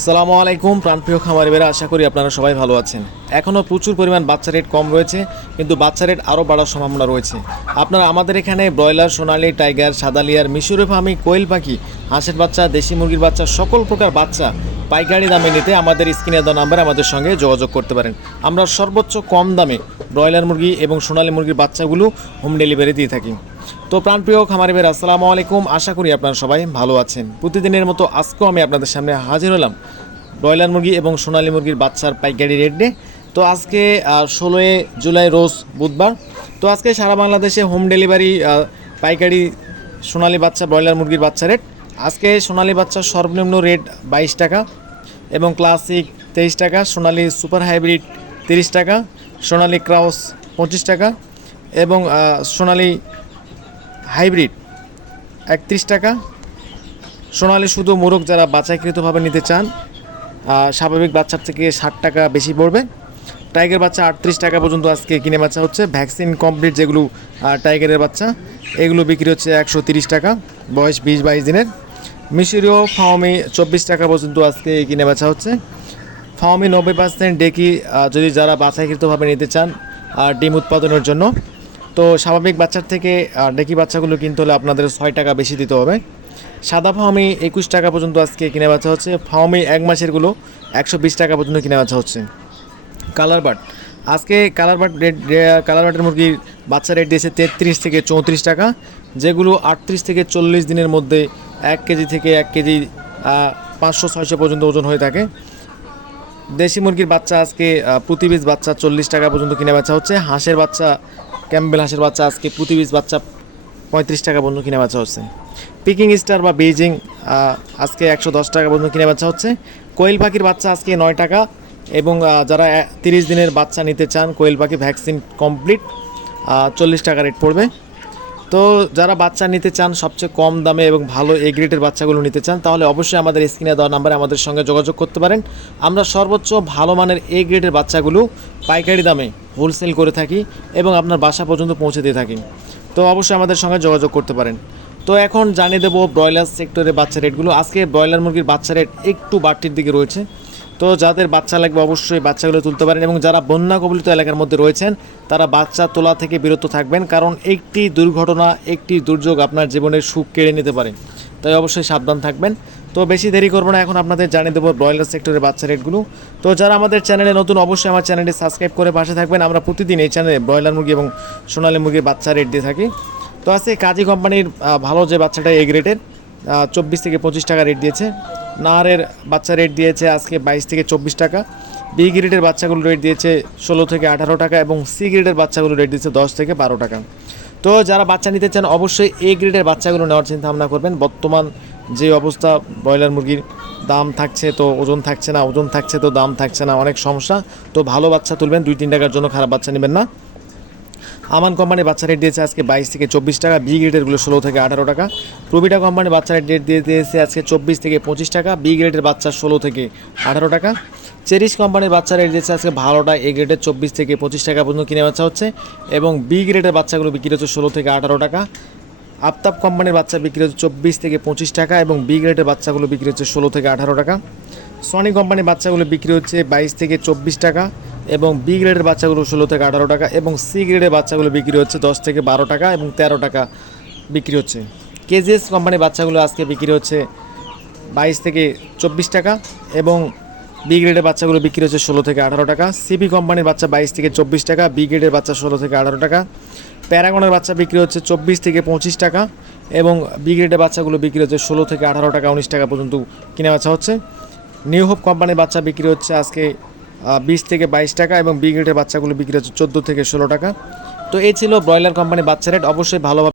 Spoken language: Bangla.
সালামু আলাইকুম, প্রাণপ্রিয় খামারিবেরা আশা করি আপনারা সবাই ভালো আছেন। এখনও প্রচুর পরিমাণ বাচ্চা রেট কম রয়েছে, কিন্তু বাচ্চা রেট আরও বাড়ার সম্ভাবনা রয়েছে। আপনারা আমাদের এখানে ব্রয়লার, সোনালি, টাইগার, সাদালিয়ার, মিশরে ফার্মি, কোয়েল পাখি, হাঁসের বাচ্চা, দেশি মুরগির বাচ্চা, সকল প্রকার বাচ্চা পাইকারি দামে নিতে আমাদের স্ক্রিনে দেওয়া নাম্বারে আমাদের সঙ্গে যোগাযোগ করতে পারেন। আমরা সর্বোচ্চ কম দামে ব্রয়লার মুরগি এবং সোনালী মুরগির বাচ্চাগুলো হোম ডেলিভারি দিয়ে থাকি। তো প্রাণপ্রিয় খামারি ভাইরা, আসসালামু আলাইকুম। আশা করি আপনারা সবাই ভালো আছেন। প্রতিদিনের মতো আজকেও আমি আপনাদের সামনে হাজির হলাম ব্রয়লার মুরগি এবং সোনালী মুরগির বাচ্চার পাইকারি রেট নিয়ে। তো আজকে ষোলোই জুলাই রোজ বুধবার। তো আজকে সারা বাংলাদেশে হোম ডেলিভারি পাইকারি সোনালী বাচ্চা, ব্রয়লার মুরগির বাচ্চা রেট আজকে সোনালী বাচ্চার সর্বনিম্ন রেট বাইশ টাকা এবং ক্লাসিক তেইশ টাকা, সোনালী সুপার হাইব্রিড তিরিশ টাকা, সোনালী ক্রাউস পঁচিশ টাকা এবং সোনালী হাইব্রিড, একত্রিশ টাকা। সোনালি শুধু মোরগ যারা বাছাইকৃতভাবে নিতে চান স্বাভাবিক বাচ্চার থেকে ষাট টাকা বেশি পড়বে। টাইগার বাচ্চা আটত্রিশ টাকা পর্যন্ত আজকে কিনে বাচ্চা হচ্ছে। ভ্যাকসিন কমপ্লিট যেগুলো টাইগারের বাচ্চা, এগুলো বিক্রি হচ্ছে একশো তিরিশ টাকা, বয়স বিশ বাইশ দিনের। মিশরীয় ফাওমি চব্বিশ টাকা পর্যন্ত আজকে কিনে বেচা হচ্ছে। ফাওমি নব্বই পার্সেন্ট ডেকি যদি যারা বাছাইকৃতভাবে নিতে চান আর ডিম উৎপাদনের জন্য। তো স্বাভাবিক বাচ্চার থেকে ডেকি বাচ্চাগুলো কিনতে হলে আপনাদের ছয় টাকা বেশি দিতে হবে। সাদা ফাওমি একুশ টাকা পর্যন্ত আজকে কিনে বেচা হচ্ছে। ফাওমি এক মাসেরগুলো একশো বিশ টাকা পর্যন্ত কিনে বেচা হচ্ছে। কালার বাট আজকে কালার বাট রেট কালার বাটের মুরগির বাচ্চা রেট দিয়েছে তেত্রিশ থেকে চৌত্রিশ টাকা, যেগুলো আটত্রিশ থেকে চল্লিশ দিনের মধ্যে এক কেজি থেকে এক কেজি পাঁচশো, ছয়শো পর্যন্ত ওজন হয়ে থাকে। দেশি মুরগির বাচ্চা আজকে প্রতি বাচ্চা চল্লিশ টাকা পর্যন্ত কিনে বেচা হচ্ছে। হাঁসের বাচ্চা ক্যাম্বেল হাঁসের বাচ্চা আজকে প্রতি পিস বাচ্চা পঁয়ত্রিশ টাকা পর্যন্ত কিনে বেচা হচ্ছে। পিকিং স্টার বা আহ, আজকে একশো দশ টাকা পর্যন্ত কিনে বেচা হচ্ছে। কোয়েল পাখির বাচ্চা আজকে নয় টাকা এবং যারা তিরিশ দিনের বাচ্চা নিতে চান কোয়েল পাখি ভ্যাকসিন কমপ্লিট চল্লিশ টাকা রেট পড়বে। তো যারা বাচ্চা নিতে চান সবচেয়ে কম দামে এবং ভালো এ গ্রেডের বাচ্চাগুলো নিতে চান তাহলে অবশ্যই আমাদের স্ক্রিনে দেওয়া নাম্বারে আমাদের সঙ্গে যোগাযোগ করতে পারেন। আমরা সর্বোচ্চ ভালো মানের এ গ্রেডের বাচ্চাগুলো পাইকারি দামে হোলসেল করে থাকি এবং আপনার বাসা পর্যন্ত পৌঁছে দিয়ে থাকি। তো অবশ্যই আমাদের সঙ্গে যোগাযোগ করতে পারেন। তো এখন জানিয়ে দেবো ব্রয়লার সেক্টরের বাচ্চা রেটগুলো আজকে ব্রয়লার মুরগির বাচ্চা রেট একটু বাড়তির দিকে রয়েছে। তো যাদের বাচ্চা লাগবে অবশ্যই বাচ্চাগুলো তুলতে পারেন এবং যারা বন্যা কবলিত এলাকার মধ্যে রয়েছেন, তারা বাচ্চা তোলা থেকে বিরত থাকবেন কারণ একটি দুর্ঘটনা, একটি দুর্যোগ আপনার জীবনের সুখ কেড়ে নিতে পারে। তাই অবশ্যই সাবধান থাকবেন। তো বেশি দেরি করব না, এখন আপনাদের জানিয়ে দেবো ব্রয়লার সেক্টরের বাচ্চা রেটগুলো তো যারা আমাদের চ্যানেলে নতুন, অবশ্যই আমার চ্যানেলটি সাবস্ক্রাইব করে পাশে থাকবেন। আমরা প্রতিদিন এই চ্যানেলে ব্রয়লার মুরগি এবং সোনালি মুরগির বাচ্চা রেট দিয়ে থাকি। তো আজকে কাজী কোম্পানির ভালো যে বাচ্চাটা এগ রেটের চব্বিশ থেকে পঁচিশ টাকা রেট দিয়েছে। নাহারের বাচ্চা রেট দিয়েছে আজকে বাইশ থেকে চব্বিশ টাকা। বি গ্রেডের বাচ্চাগুলো রেট দিয়েছে ষোলো থেকে আঠারো টাকা এবং সি গ্রেডের বাচ্চাগুলো রেট দিয়েছে দশ থেকে বারো টাকা। তো যারা বাচ্চা নিতে চান, অবশ্যই এ গ্রেডের বাচ্চাগুলো নেওয়ার চিন্তা ভাবনা করবেন। বর্তমান যে অবস্থা, ব্রয়লার মুরগির দাম থাকছে তো ওজন থাকছে না, ওজন থাকছে তো দাম থাকছে না, অনেক সমস্যা। তো ভালো বাচ্চা তুলবেন, দুই, তিন টাকার জন্য খারাপ বাচ্চা নেবেন না। আমান কোম্পানির বাচ্চা রেট দিয়েছে আজকে বাইশ থেকে চব্বিশ টাকা, বি গ্রেডেরগুলো ষোলো থেকে আঠারো টাকা। প্রবিটা কোম্পানির বাচ্চা রেট দিয়ে দিয়েছে আজকে চব্বিশ থেকে পঁচিশ টাকা, বি গ্রেডের বাচ্চা ষোলো থেকে আঠারো টাকা। চেরিশ কোম্পানির বাচ্চা রেট দিয়েছে আজকে ভালোটা, এ গ্রেডের চব্বিশ থেকে পঁচিশ টাকা পর্যন্ত কিনে বাচ্চা হচ্ছে। এবং বি গ্রেডের বাচ্চাগুলো বিক্রি হচ্ছে ষোলো থেকে আঠারো টাকা। আফতাব কোম্পানির বাচ্চা বিক্রি হচ্ছে চব্বিশ থেকে পঁচিশ টাকা এবং বি গ্রেডের বাচ্চাগুলো বিক্রি হচ্ছে ষোলো থেকে আঠারো টাকা। সনি কোম্পানির বাচ্চাগুলো বিক্রি হচ্ছে বাইশ থেকে চব্বিশ টাকা এবং বি গ্রেডের বাচ্চাগুলো ষোলো থেকে আঠারো টাকা এবং সি গ্রেডের বাচ্চাগুলো বিক্রি হচ্ছে দশ থেকে বারো টাকা এবং তেরো টাকা বিক্রি হচ্ছে। কেজিএস কোম্পানির বাচ্চাগুলো আজকে বিক্রি হচ্ছে বাইশ থেকে চব্বিশ টাকা এবং বি গ্রেডের বাচ্চাগুলো বিক্রি হচ্ছে ষোলো থেকে আঠারো টাকা। সিবি কোম্পানির বাচ্চা বাইশ থেকে চব্বিশ টাকা বি গ্রেডের বাচ্চা ষোলো থেকে আঠারো টাকা। প্যারাগনের বাচ্চা বিক্রি হচ্ছে চব্বিশ থেকে পঁচিশ টাকা এবং বি গ্রেডের বাচ্চাগুলো বিক্রি হচ্ছে ষোলো থেকে আঠারো টাকা, উনিশ টাকা পর্যন্ত কিনে বাচ্চা হচ্ছে। নিউ হোপ কোম্পানির বাচ্চা বিক্রি হচ্ছে আজকে বিশ থেকে বাইশ টাকা এবং বি গ্রেডের বাচ্চাগুলো বিক্রি হচ্ছে চোদ্দ থেকে ষোলো টাকা। তো এই ছিল ব্রয়লার কোম্পানির বাচ্চা রেট অবশ্যই ভালোভাবে